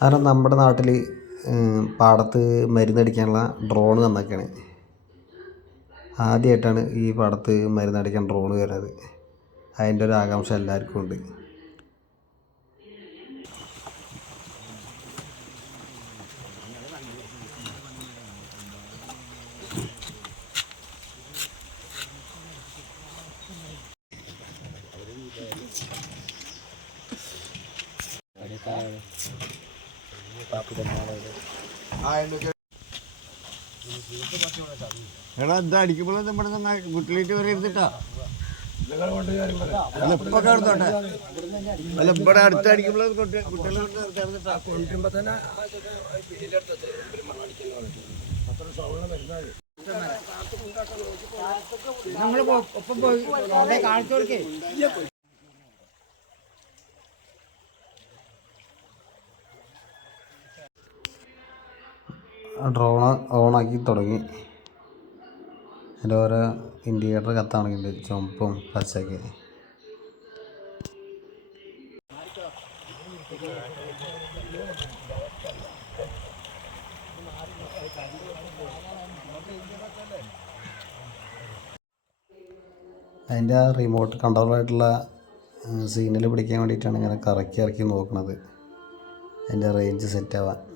കാരണം നമ്മുടെ നാട്ടിൽ പാടത്ത് മരുന്നടിക്കാനുള്ള ഡ്രോൺ വന്നേക്കാണ് ആദ്യമായിട്ടാണ് ഈ പാടത്ത് മരുന്നടിക്കാൻ ഡ്രോൺ വരുന്നത്. അതിന്റെ ഒരു ആകാംക്ഷ എല്ലാവർക്കും ഉണ്ട്. എടാ ഇത് അടിക്കുമ്പോൾ ഇവിടെ നിന്ന് വീട്ടിലേക്ക് വരെ ഇരുന്നിട്ടാ. അല്ല ഇപ്പൊ കിടന്നോട്ടെ അല്ല ഇവിടെ അടുത്ത് അടിക്കുമ്പോൾ കുട്ടികളെ കൊണ്ടുവരുമ്പോ തന്നെ നമ്മൾ ഒപ്പം പോയി. കാണിച്ചു കൊടുക്കേ ഡ്രോൺ ഓണാക്കി തുടങ്ങി. അതിന്റെ ഓരോ ഇൻഡിക്കേറ്റർ കത്താണെങ്കിൽ ചുമപ്പും പച്ചയൊക്കെ. അതിന്റെ ആ റിമോട്ട് കൺട്രോളായിട്ടുള്ള സിഗ്നൽ പിടിക്കാൻ വേണ്ടിയിട്ടാണ് ഇങ്ങനെ കറക്കി ഇറക്കി നോക്കുന്നത് അതിന്റെ റേഞ്ച് സെറ്റ് ആവാൻ.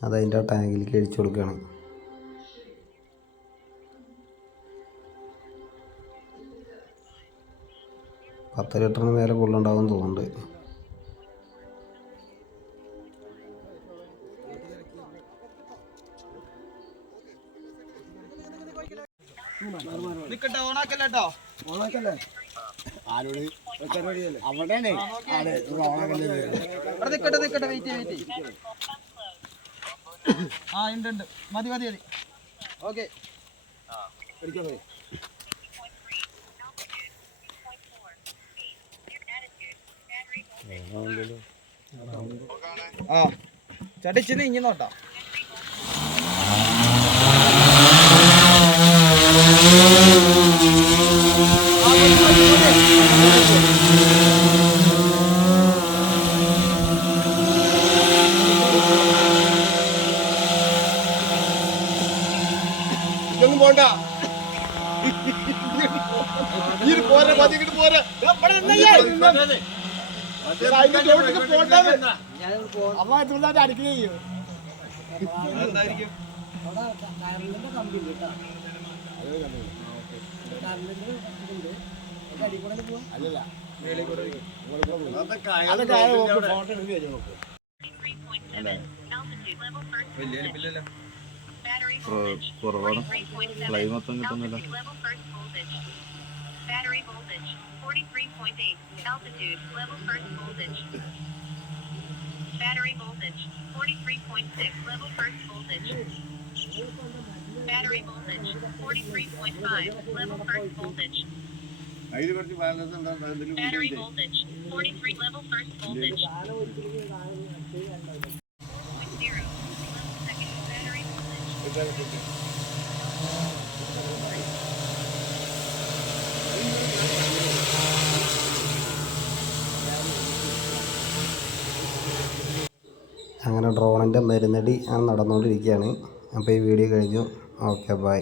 എന്ന് ആ അതതിന്റെ ടാങ്കിലേക്ക് അടിച്ചു കൊടുക്കുകയാണ്. പത്ത് ലിറ്ററിന് മേലെ കൊള്ളുണ്ടാവും തോന്നുന്നുണ്ട്. നിക്കട്ടെ ആരോട്? അവിടെയാണ്. അവിടെ നിക്കട്ടെ നിക്കട്ടെ വെയിറ്റ് വെയിറ്റ് ആ ഉണ്ട് ഉണ്ട്. മതി മതി മതി. ഓക്കെ. ആ ചടിച്ചിന്ന് ഇങ്ങനെ നോട്ടാ ഈ പോരെ മതി ഇങ്ങോട്ട് പോരെ. അമ്മ അടിക്കുകയും എന്തായിരിക്കും അല്ലല്ല. വലിയ വലിപ്പില്ലല്ലോ കുറവാണ് ലൈവ് മൊത്തം കിട്ടുന്നില്ല Battery voltage 43.8 altitude level first voltage. Battery voltage 43.6 level first voltage. Battery voltage 43.5 level first voltage. Battery voltage 43 level first voltage. Point zero level second battery voltage. അങ്ങനെ ഡ്രോണിന്റെ മരുന്നടി നടന്നുകൊണ്ടിരിക്കുകയാണ് അപ്പോൾ ഈ വീഡിയോ കഴിഞ്ഞു ഓക്കെ ബൈ